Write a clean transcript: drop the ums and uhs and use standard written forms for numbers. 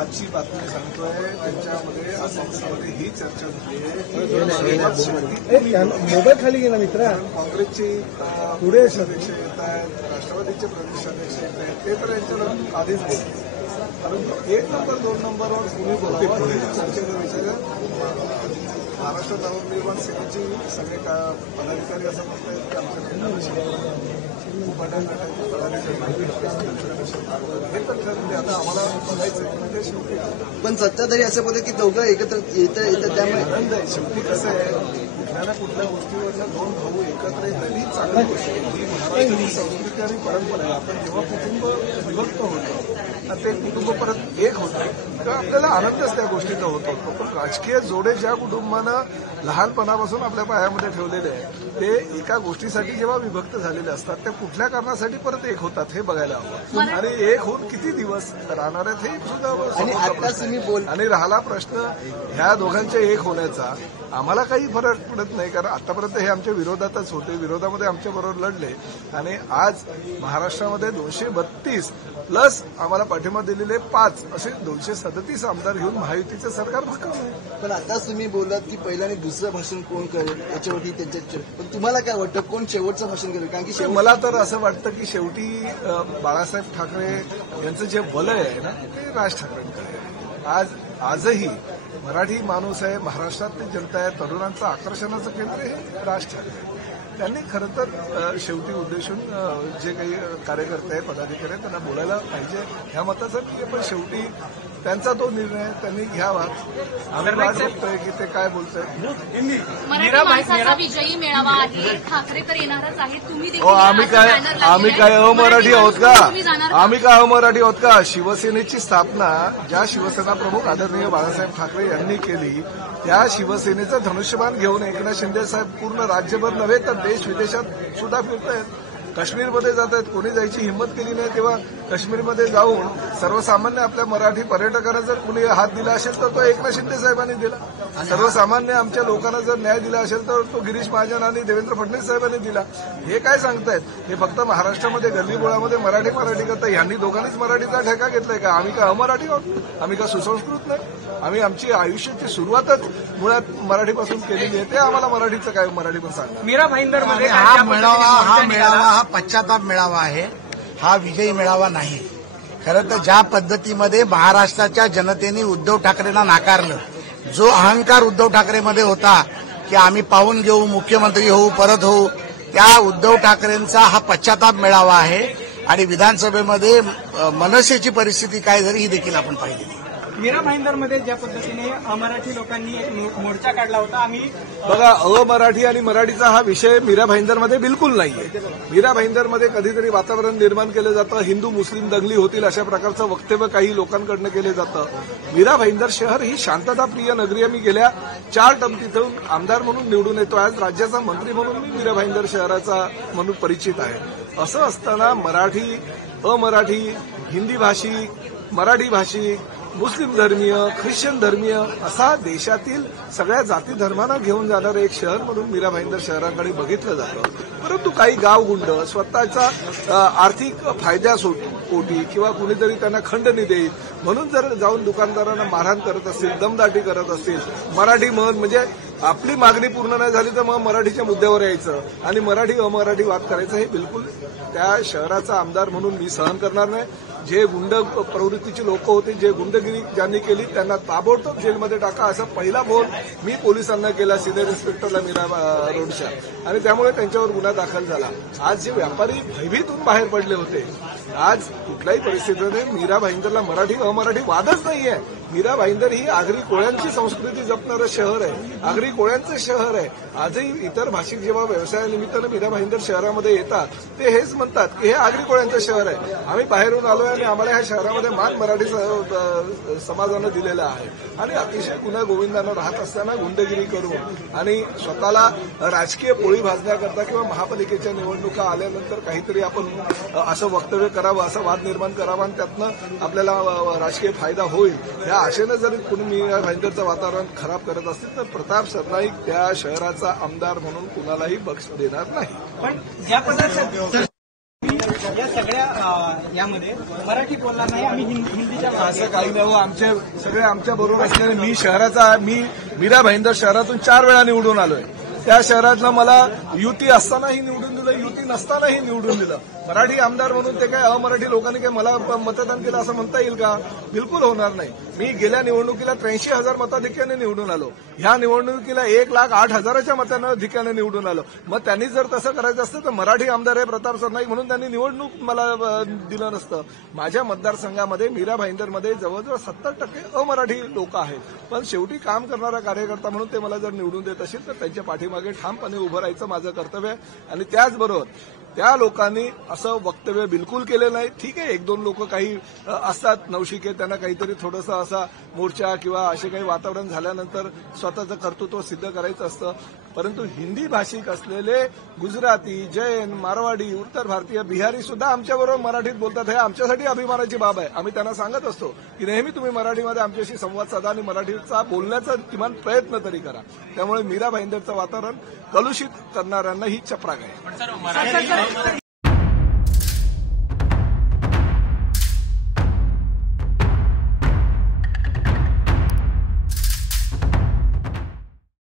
आजची बातमी सांगतोय त्यांच्यामध्ये आसाममध्ये ही चर्चा झाली आहे. मोबाईल खाली गेला मित्रा. काँग्रेसचे पुढे अध्यक्ष येत आहेत, राष्ट्रवादीचे प्रदेशाध्यक्ष येत आहेत, ते तर यांच्या आधीच बोलले. परंतु 1 नंबर 2 नंबरवर कुणी बोलावं हे चर्चेचा विषय. महाराष्ट्र नवनिर्माण सेनेचे सगळे पदाधिकारी असं म्हणतात की आमच्या हे तर ठरले. आता आम्हाला बघायचं म्हणजे शेवटी पण सत्ताधारी असं बोलत की दोघं एकत्र येतं त्यामुळे आनंद आहे. शेवटी कसं आहे, कुठल्या ना कुठल्या गोष्टीवरच्या 2 भाऊ एकत्र येतात ही चांगली गोष्ट आहे. ही महाराष्ट्राची संस्कृती आणि परंपरा आहे. आपण जेव्हा कुटुंब विभक्त होतो आणि ते कुटुंब परत एक होतं तेव्हा आपल्याला आनंदच त्या गोष्टीचा होत होतो. पण राजकीय जोडे ज्या कुटुंबानं लहानपणापासून आपल्या पायामध्ये ठेवलेले आहे ते एका गोष्टीसाठी जेव्हा विभक्त झालेले असतात त्या कुठल्या कारणासाठी परत एक होतात हे बघायला हवं. आणि एक होऊन किती दिवस राहणार आहेत हे सुद्धा. आणि राहिला प्रश्न ह्या दोघांच्या एक होण्याचा, आम्हाला काही फरक पडत नाही कारण आतापर्यंत हे आमच्या विरोधातच होते, विरोधामध्ये आमच्याबरोबर लढले आणि आज महाराष्ट्रामध्ये 232 प्लस आम्हाला पाठिंबा दिलेले 5 असे 237 आमदार घेऊन महायुतीचं सरकार भक्कम आहे. पण आताच तुम्ही बोललात की पहिलं आणि दुसरं भाषण कोण करेल याच्यावरती त्यांच्या, पण तुम्हाला काय वाटतं कोण शेवटचं भाषण करेल? कारण की मला तर असं वाटतं की शेवटी बाळासाहेब ठाकरे यांचं जे वलय आहे ना ते राज ठाकरेंकडे. आजही मराठी माणूस आहे, महाराष्ट्रातली जनता आहे, तरुणांचं आकर्षणाचं केंद्र हे राज ठाकरे. त्यांनी खरं तर शेवटी उद्देशून जे काही कार्यकर्ते आहेत, पदाधिकारी आहेत त्यांना बोलायला पाहिजे ह्या मताचा मी. पण शेवटी त्यांचा तो निर्णय त्यांनी घ्यावा. आम्ही वाट बघतोय की ते काय बोलतोय. मराठी माणसाचा विजयी मेळावा आहे, ठाकरेकर येणारच आहे. तुम्ही आम्ही काय अमराठी आहोत का? आम्ही काय अमराठी आहोत का? शिवसेनेची स्थापना ज्या शिवसेना प्रमुख आदरणीय बाळासाहेब ठाकरे यांनी केली त्या शिवसेनेचं धनुष्यबाण घेऊन एकनाथ शिंदे साहेब पूर्ण राज्यभर नव्हे तर देश विदेशात सुद्धा फिरतायत. काश्मीरमध्ये जात आहेत. कोणी जायची हिंमत केली नाही तेव्हा काश्मीरमध्ये जाऊन सर्वसामान्य आपल्या मराठी पर्यटकांना जर कुणी हात दिला असेल तर तो एकनाथ शिंदे साहेबांनी दिला. सर्वसामान्य आमच्या लोकांना जर न्याय दिला असेल तर तो गिरीश महाजन आणि देवेंद्र फडणवीस साहेबांनी दिला. हे काय सांगतायत? हे फक्त महाराष्ट्रामध्ये गल्लीबोळामध्ये मराठी करता यांनी दोघांनीच मराठीचा ठेका घेतलाय का? आम्ही का अमराठी आहोत? आम्ही का सुसंस्कृत नाही? आम्ही आमची आयुष्याची सुरुवातच मुळात मराठीपासून केलेली आहे. ते आम्हाला मराठीचं काय मराठी पण सांगा. मीरा भाईंदरमध्ये हा मेळावा हा पश्चाताप मेळावा आहे, हा विजयी मेळावा नाही. खरं तर ज्या पद्धतीमध्ये महाराष्ट्राच्या जनतेने उद्धव ठाकरेंना नाकारलं, जो अहंकार उद्धव ठाकरेमध्ये होता की आम्ही पाहून घेऊ, मुख्यमंत्री होऊ, परत होऊ, त्या उद्धव ठाकरेंचा हा पश्चाताप मेळावा आहे. आणि विधानसभेमध्ये मनसेची परिस्थिती काय झाली ही देखील आपण पाहिली. मीरा भाईंदरमध्ये ज्या पद्धतीने अमराठी लोकांनी मोर्चा काढला होता, आम्ही बघा अमराठी आणि मराठीचा हा विषय मीरा भाईंदरमध्ये बिलकुल नाहीये. मीरा भाईंदरमध्ये कधीतरी वातावरण निर्माण केलं जातं, हिंदू मुस्लिम दंगली होतील अशा प्रकारचं वक्तव्य काही लोकांकडनं केलं जातं. मीरा भाईंदर शहर ही शांतताप्रिय नगरी आहे. मी गेल्या 4 टर्म तिथून आमदार म्हणून निवडून येतो. आज राज्याचा मंत्री म्हणून मी मीरा भाईंदर शहराचा म्हणून परिचित आहे. असं असताना मराठी, अमराठी, हिंदी भाषिक, मराठी भाषिक, मुस्लिम धर्मीय, ख्रिश्चन धर्मीय असा देशातील सगळ्या जाती धर्मांना घेऊन जाणारं एक शहर म्हणून मीरा भाईंदर शहराकडे बघितलं जातं. परंतु काही गावगुंड स्वतःचा आर्थिक फायद्यापोटी किंवा कुणीतरी त्यांना खंडणी देईल म्हणून जर जाऊन दुकानदारांना मारहाण करत असतील, दमदाटी करत असतील, मराठी म्हण म्हणजे आपली मागणी पूर्ण नाही झाली तर मग मराठीच्या मुद्द्यावर यायचं आणि मराठी अमराठी वाद करायचं हे बिलकुल त्या शहराचा आमदार म्हणून मी सहन करणार नाही. जे गुंड प्रवृत्तीचे लोक होते, जे गुंडगिरी ज्यांनी केली त्यांना ताबडतोब जेलमध्ये टाका असा पहिला फोन मी पोलिसांना केला, सिनियर इन्स्पेक्टरला मीरा रोडच्या, आणि त्यामुळे त्यांच्यावर गुन्हा दाखल झाला. आज जे व्यापारी भयभीतून बाहेर पडले होते, आज कुठल्याही परिस्थितीमध्ये मीरा भाईंदरला मराठी अमराठी वादच नाहीये. मीरा भाईंदर ही आगरी कोळ्यांची संस्कृती जपणारं शहर आहे, आगरी कोळ्यांचं शहर आहे. आजही इतर भाषिक जेव्हा व्यवसायानिमित्तानं मीरा भाईंदर शहरामध्ये येतात ते हेच म्हणतात की हे आगरी कोळ्यांचं शहर आहे. आम्ही बाहेरून आलोय आणि आम्हाला ह्या शहरामध्ये मान मराठी समाजानं दिलेला आहे. आणि अतिशय गुन्हा गोविंदानं राहत असताना गुंडगिरी करून आणि स्वतःला राजकीय पोळी भाजण्याकरता किंवा महापालिकेच्या निवडणुका आल्यानंतर काहीतरी आपण असं वक्तव्य करावं, असा वाद निर्माण करावा आणि त्यातनं आपल्याला राजकीय फायदा होईल या आशेनं जर कुणी मीरा भाईंदरचं वातावरण खराब करत असतील तर प्रताप सरनाईक त्या शहराचा आमदार म्हणून कुणालाही बक्षीस देणार नाही. पण ज्या पद्धतीने या सगळ्या यामध्ये मराठी बोलणार नाही, आम्ही हिंदीच्या असं काही नाही हो. आमच्या बरोबर असलेले मी मीरा भाईंदर शहरातून 4 वेळा निवडून आलोय. त्या शहरातलं मला युती असतानाही निवडून दिलं, युती नसतानाही निवडून दिलं. मराठी आमदार म्हणून ते काय अमराठी लोकांनी काय मला मतदान केलं असं म्हणता येईल का? बिलकुल होणार नाही. मी गेल्या निवडणुकीला 83,000 मताधिक्याने निवडून आलो. ह्या निवडणुकीला 1,08,000च्या मताधिक्याने निवडून आलो. मग त्यांनी जर तसं करायचं असतं तर मराठी आमदार हे प्रताप सरनाईक म्हणून त्यांनी निवडणूक मला दिलं नसतं. माझ्या मतदारसंघामध्ये मीरा भाईंदरमध्ये जवळजवळ 70% अमराठी लोक आहेत. पण शेवटी काम करणारा कार्यकर्ता म्हणून ते मला जर निवडून देत असेल तर त्यांच्या पाठीमागे ठामपणे उभं राहायचं माझं कर्तव्य आहे. आणि त्याचबरोबर त्या लोकांनी असं वक्तव्य बिलकुल केलं नाही. ठीक आहे, 1-2 लोक काही असतात नवशिके, त्यांना काहीतरी थोडंसं असा मोर्चा किंवा असे काही वातावरण झाल्यानंतर स्वतःचं कर्तृत्व सिद्ध करायचं असतं. परंतु हिंदी भाषिक असलेले गुजराती, जैन, मारवाडी, उत्तर भारतीय, बिहारी सुद्धा आमच्याबरोबर मराठीत बोलतात. हे आमच्यासाठी अभिमानाची बाब आहे. आम्ही त्यांना सांगत असतो की नेहमी तुम्ही मराठीमध्ये आमच्याशी संवाद साधा आणि मराठीचा बोलण्याचा किमान प्रयत्न तरी करा. त्यामुळे मीरा भाईंदरचं वातावरण कलुषित करणाऱ्यांना ही चपराक आहे.